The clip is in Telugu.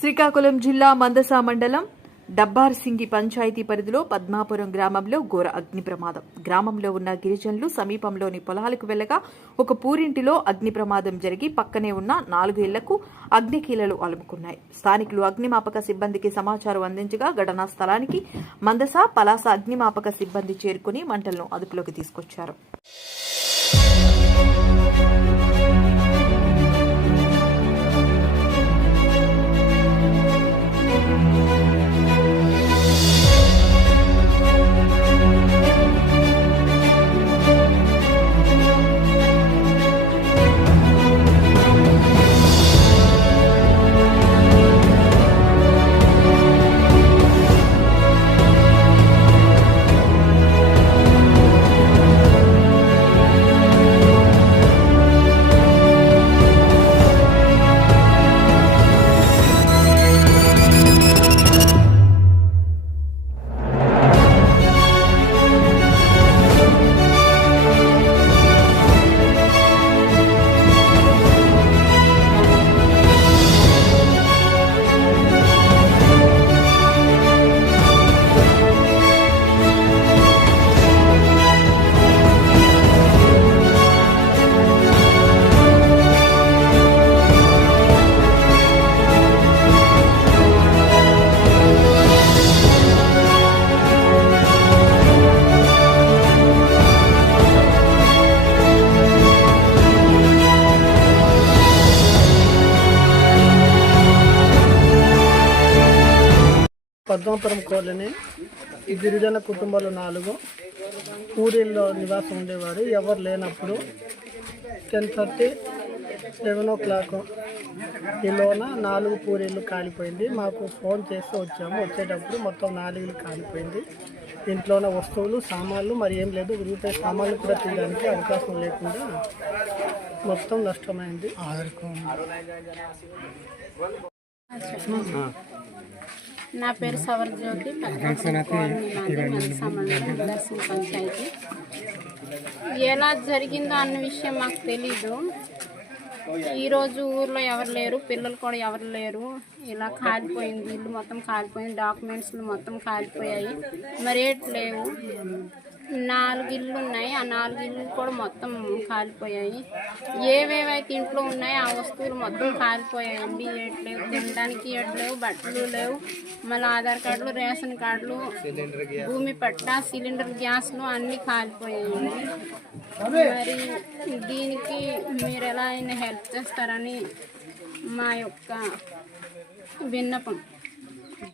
శ్రీకాకుళం జిల్లా మందస మండలం డబ్బార్సింగి పంచాయతీ పరిధిలో పద్మాపురం గ్రామంలో ఘోర అగ్ని ప్రమాదం. గ్రామంలో ఉన్న గిరిజనులు సమీపంలోని పొలాలకు వెళ్లగా ఒక పూరింటిలో అగ్ని ప్రమాదం జరిగి పక్కనే ఉన్న 4 ఇళ్లకు అగ్నికీలలు అలుముకున్నాయి. స్థానికులు అగ్నిమాపక సిబ్బందికి సమాచారం అందించగా ఘటనా స్థలానికి మందస, పలాస అగ్నిమాపక సిబ్బంది చేరుకుని మంటలను అదుపులోకి తీసుకొచ్చారు. పద్మాపురం కాలనీ గిరిజన కుటుంబాలు 4 పూరీల్లో నివాసం ఉండేవారు. ఎవరు లేనప్పుడు 10:30, 11 o'clock ఈలోన 4 పూరీలు కాలిపోయింది. మాకు ఫోన్ చేసి వచ్చాము. వచ్చేటప్పుడు మొత్తం 4 ఇళ్ళు కాలిపోయింది. ఇంట్లోన వస్తువులు, సామాన్లు మరి ఏం లేదు. రూపాయి సామాన్లు కూడా తీయడానికి అవకాశం లేకుండా మొత్తం నష్టమైంది. నా పేరు సవర్జ్యోతి, పంచాయతీ. ఎలా జరిగిందో అన్న విషయం మాకు తెలీదు. ఈరోజు ఊర్లో ఎవరు లేరు, పిల్లలు కూడా ఎవరు లేరు. ఇలా కాలిపోయింది, ఇల్లు మొత్తం కాలిపోయింది, డాక్యుమెంట్స్లు మొత్తం కాలిపోయాయి. మరి ఏటి లేవు. 4 ఇళ్ళు ఉన్నాయి. ఆ 4 ఇళ్ళు కూడా మొత్తం కాలిపోయాయి. ఏవేవైతే ఇంట్లో ఉన్నాయో ఆ వస్తువులు మొత్తం కాలిపోయాయండి. ఏటి లేవు, తినడానికి ఏటి లేవు, బట్టలు లేవు, మళ్ళీ ఆధార్ కార్డులు, రేషన్ కార్డులు, భూమి పట్టా, సిలిండర్ గ్యాస్లు అన్నీ కాలిపోయాయండి. మరి దీనికి మీరు ఎలా అయినా హెల్ప్ చేస్తారని మా యొక్క విన్నపం.